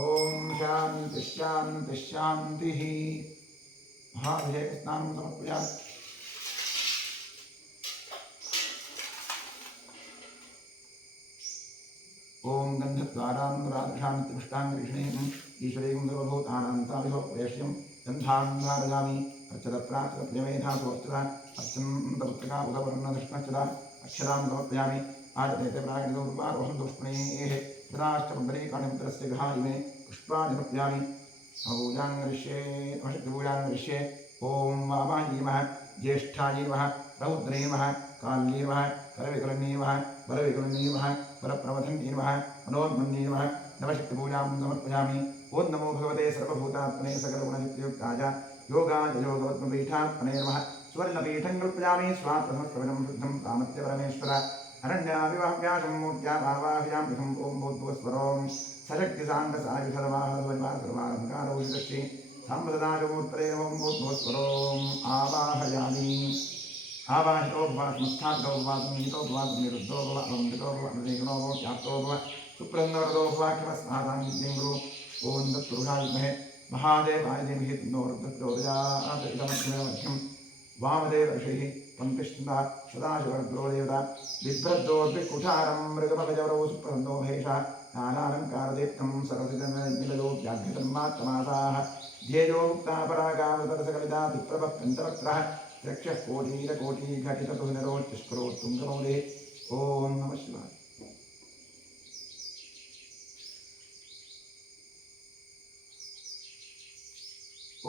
ओम शांति शांति शांति। महाभिषेक स्नानं समर्पयामि। ओम गन्धद्वारान्तरादृशान्तिपुष्टाङ्गृष्णीम् ईश्वरीं सर्वभूतानान्ताभिभो प्रेष्यं गन्धान्धारयामि अर्चतप्राकृतप्रियमेधासोऽर्चता अर्चन्तपुत्रका उदवर्णधृष्णच्चता अक्षरां समर्पयामि। आजते प्राकृतोर्वारोहं दुष्पणेः धराष्टपन्दरीकाणिमित्रस्य गृहाणि पुष्पाणि समर्पयामि। पूजां करिष्ये नमशक्तिपूजां करिष्ये। ॐ वामायै नमः ज्येष्ठायै नमः रौद्रे नमः काल्ये नमः करविकलन्ये नमः बलविकलन्ये नमः बलप्रवधन्ये नमः मनोन्मन्ये नमः नवशक्तिपूजां समर्पयामि। ॐ नमो भगवते सर्वभूतात्मने सकलगुणनित्युक्ताय योगाय योगवत्मपीठात्मने नमः। स्वर्णपीठं कल्पयामि स्वात्मसमस्तमिदं शुद्धं कामत्य परमेश्वर अरण्याविवाह्याशं मूर्त्या भावाह्यां विधं ॐ भूद्भुवस्वरों सशक्तिसाङ्गसायुधर्वाहर्वासर्वालङ्कारोषि साम्प्रदायमूर्तये ॐ भूद्भुवस्वरों आवाहयामि। आवाहितो भव संस्थापितो भव संहितो भव निरुद्धो भव अवन्दितो भव अनुदेशनो भव व्याप्तो भव सुप्रन्दवरदो भव किमस्मासान्निध्यं गुरु। ॐ तत्पुरुषाय विद्महे महादेवाय धीमहि तन्नो रुद्रः प्रचोदयात्। इदमग्निमध्यं वामदेव ऋषिः पंकष्ठः सदाशिवरुद्रो देवता बिभ्रद्रोर्भिकुठारं मृगपगजवरो सुप्रसन्नो महेशः नानालङ्कारदीप्तं सरसिजननिलयो व्याघ्रतन्मात्तमासाः ध्येयो मुक्तापरागामृतरसकलिता विप्रभः पञ्चवक्त्रः यक्षः कोटीरकोटीघटिततुहिनरोच्चस्फुरोत्तुङ्गमौलिः। ॐ नमः शिवाय।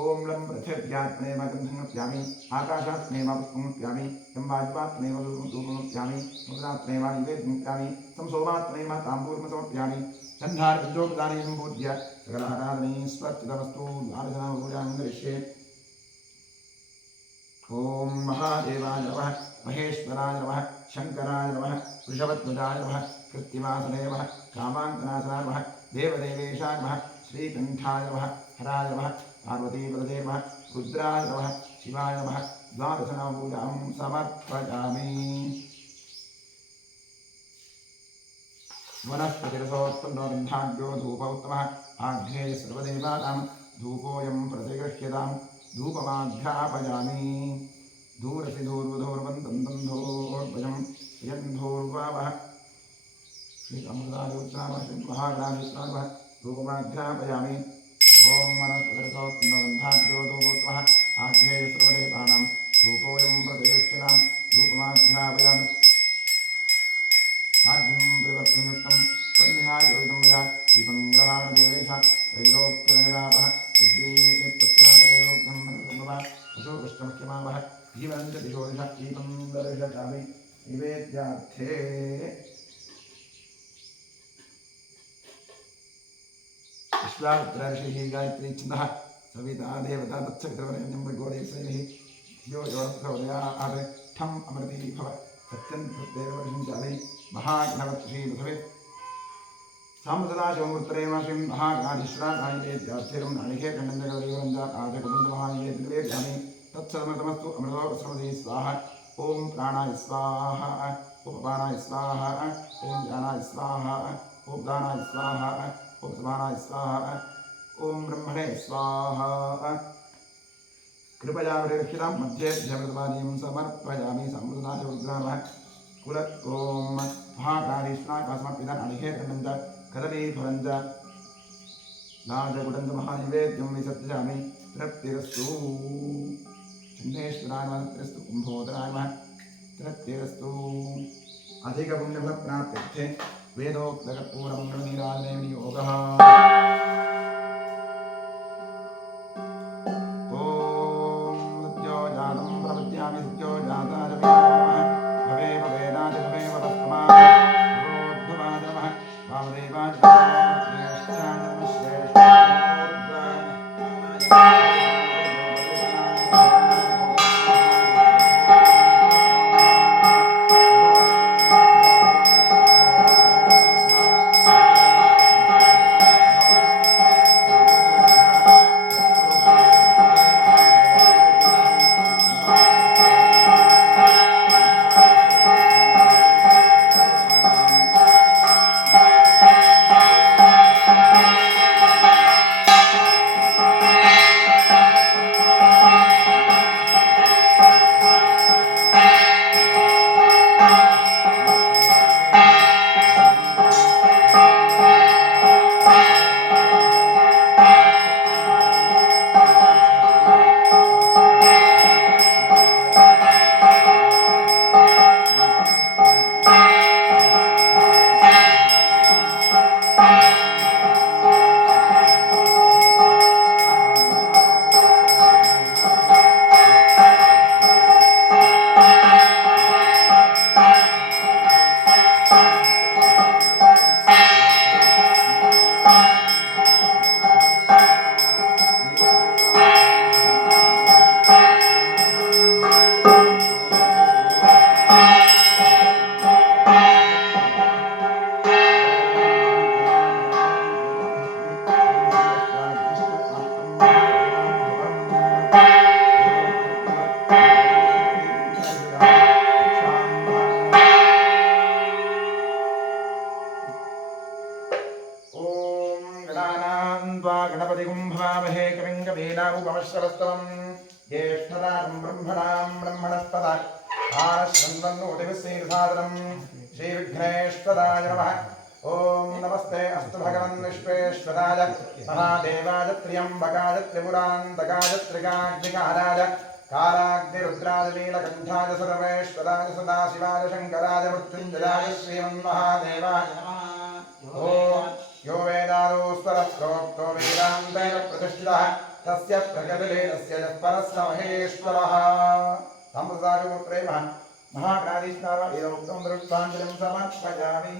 ओम लम पृथिव्यात्मने गन्धमप्यामि आकाशात्मने पुष्पमप्यामि यं वायुवात्मने धूपमप्यामि समुद्रात्मने निवेद्यमप्यामि संसोमात्मने ताम्बूलमसमर्पयामि। गन्धार्घ्योपदाने सम्पूज्य सकलाराधने स्वर्चितवस्तु द्वादशनामपूजां करिष्ये। ओम महादेवाय नमः महेश्वराय नमः शंकराय नमः वृषभध्वजाय नमः कृत्तिवासने नमः कामाङ्कनाशनाय नमः देवदेवेशाय नमः श्रीकण्ठाय नमः हराय नमः पार्वतीपदये नमः रुद्राय नमः शिवाय नमः द्वादशनामपूजां समर्पयामि। वनस्पतिरसोत्पन्नो गन्धाढ्यो धूपोत्तमः आघ्रे सर्वदेवानां धूपोऽयं प्रतिगृह्यतां धूपमाध्यापयामि। धूरसि धूर्वधूर्वन्तं धूर्वजं यन्धूर्वावः श्रीकामदायोत्सामः श्रीमहागणाधीश्वराय नमः धूपमाघ्रापयामि ॐ मनस्पतिर्गन्धाभ्योऽधूपोत्वः आघ्रेयसर्वदेवानां धूपोऽयं प्रतिष्ठितां धूपमाघ्रापयामि आग्निं परिवर्तनयुक्तं वह्निनायोगितं मया दीपं ग्रहाणदेवेश त्रैलोक्यनविलापः उद्दीप्तस्त्रात्रैलोक्यं मनसम्भवः अशोकष्टमुख्यमावः जीवनं च दिशो दिश दीपं दर्शयामि निवेद्यार्थे विश्वामित्रऋषिः गायत्री छन्दः सविता देवता तत्सवितुर्वरेण्यं भर्गोदेवसेनः धियो यो नः प्रचोदयात् ठम् अमृती भव सत्यं प्रत्येकवर्षं चालयि महागणपतिः भवेत् साम्प्रदाशिवमूर्तरे माशिं महागणाधीश्वराधिवेद्यार्थेरं नाणिकेकण्डन्दगौरीवरञ्जाकाजकुमुन्दमहानिवेद्यवेद्यामि तत्सदमृतमस्तु अमृतोपस्रमसे स्वाहा ॐ प्राणाय स्वाहा उपपानाय स्वाहा ॐ ज्ञानाय स्वाहा उपदानाय स्वाहा ॐ समानाय स्वाहा ॐ ब्रह्मणे स्वाहा कृपया परिरक्षितां मध्ये जमृतवादीं समर्पयामि समुद्राय रुद्रामः कुल ॐ महाकालीष्णाकासमर्पितानिकेतनञ्च कदलीफलञ्च नाजकुटञ्च महानिवेद्यं विसर्जयामि तृप्तिरस्तु चन्देश्वराय नमः तृप्तिरस्तु कुम्भोदराय नमः तृप्तिरस्तु अधिकपुण्यफलप्राप्त्यर्थे वेदोक्तकर्पूरमङ्गलनीराजने विनियोगः ॐ सत्योजातं प्रपद्यामि सत्योजाताय भवे भवेदाय भवे वदस्तमारोद्धवाय नमः वामदेवाय ज्येष्ठाय नमः श्रेष्ठाय गणपतिगुम्भवामहे कविं कवीनामुपमश्रवस्तवं ज्येष्ठराजं ब्रह्मणां ब्रह्मणस्पद आनश्रन्वन्नोतिभिस्सेदसादरं श्रीविघ्नेश्वराय नमः ॐ नमस्ते अस्तु भगवन् विश्वेश्वराय महादेवाय त्र्यम्बकाय त्रिपुरान्तकाय त्रिकाग्निकाराय कालाग्निरुद्राय नीलकण्ठाय सर्वेश्वराय सदाशिवाय शङ्कराय मृत्युञ्जयाय श्रीमन्महादेवाय नमः ॐ यो वेदादोस्वरप्रोक्तो वेदान्तेन प्रतिष्ठितः तस्य प्रकटिलेनस्य यः परस्य महेश्वरः सम्प्रदायपुत्रे महाकालीष्णावेदोक्तं दृष्टाञ्जलिं समर्पयामि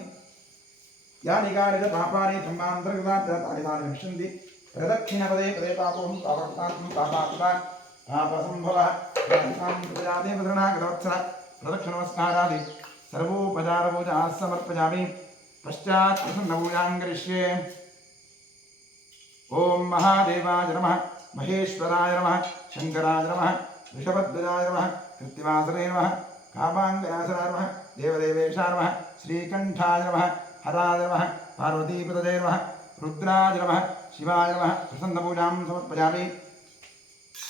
यानि कानि च पापानि ब्रह्मान्तर्गतानि तानि विशन्ति प्रदक्षिणपदे पदे पापोऽहं पापकृतात्मं पापात्मा पापसम्भवः प्रजादेवशरणागतवत्सः प्रदक्षिणनमस्कारादि सर्वोपचारपूजाः समर्पयामि पश्चात् प्रसन्नपूजां करिष्ये ॐ महादेवाय नमः महेश्वराय नमः शङ्कराय नमः ऋषभध्वजाय नमः कृत्तिवासने नमः कामाङ्गनासनाय नमः देवदेवेशाय नमः श्रीकण्ठाय नमः हराय नमः पार्वतीपतये नमः रुद्राय नमः शिवाय नमः प्रसन्नपूजां समर्पयामि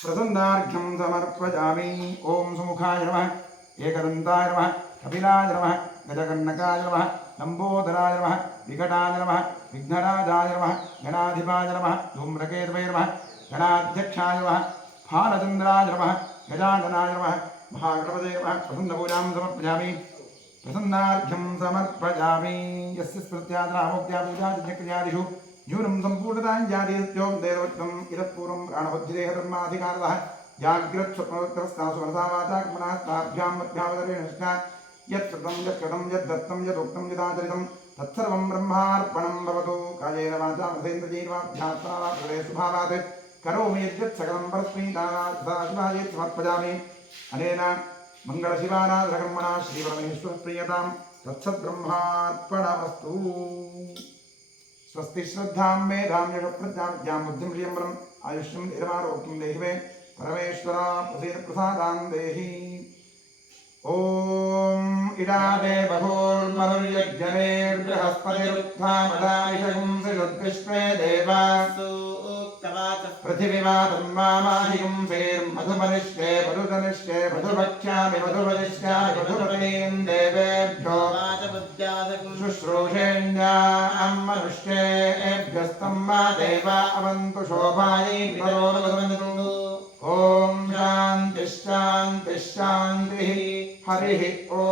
प्रसन्नार्घ्यं समर्पयामि ॐ सुमुखाय नमः एकदन्ताय नमः कपिलाय नमः गजकर्णकाय नमः लम्बोदराय नमः विकटाय नमः विघ्नराजाय नमः गणाधिपाय नमः धूम्रकेतवे नमः गणाध्यक्षाय नमः फालचन्द्राय नमः गजाननाय नमः महागणपते नमः प्रसन्नपूजां समर्पयामि प्रसन्नार्घ्यं समर्पयामि यस्य स्तुत्याद्रामोक्त्या पूजादिक्रियादिषु न्यूनं सम्पूर्णतां जातीत्यों देवोक्तम् इतःपूर्वं प्राणबुद्धिदेहधर्माधिकारतः जाग्रत्स्वप्नोत्तरस्तासुरसावाचाकमनास्ताभ्यां मध्यावतरेण यत्कृतं यत्कृतं यद्दत्तं यदुक्तं यदाचरितं तत्सर्वं ब्रह्मार्पणं भवतु कायेन वाचा मतेन्द्रजीर्वाभ्यात्वा वा हृदये स्वभावात् करोमि यद्यत् सकलं परस्मै तावात् समर्पयामि अनेन मङ्गलशिवानाथकर्मणा श्रीपरमेश्वरप्रियतां तत्सद्ब्रह्मार्पणमस्तु स्वस्ति श्रद्धां मेधां यशप्रज्ञां विद्यां बुद्धिं श्रियं बलम् आयुष्यं धीरमारोग्यं देहि मे परमेश्वरा प्रसीद प्रसादां देहि ॐ इडादे बभूर्मरुर्यज्ञमेर्बृहस्पतिरुत्थामदायिषगुं श्रीरुद्विष्णे देवासु पृथिवीवातं मामाहिं सेर्मधुमनिष्ये मधुधनिष्ये मधुभक्ष्यामि मधुवदिष्यामि मधुपतीं देवेभ्यो शुश्रूषेण्यां मनुष्येभ्यस्तं मा देवा अवन्तु शोभायै वितरो ॐ शान्तिः शान्तिः शान्तिः हरिः ॐ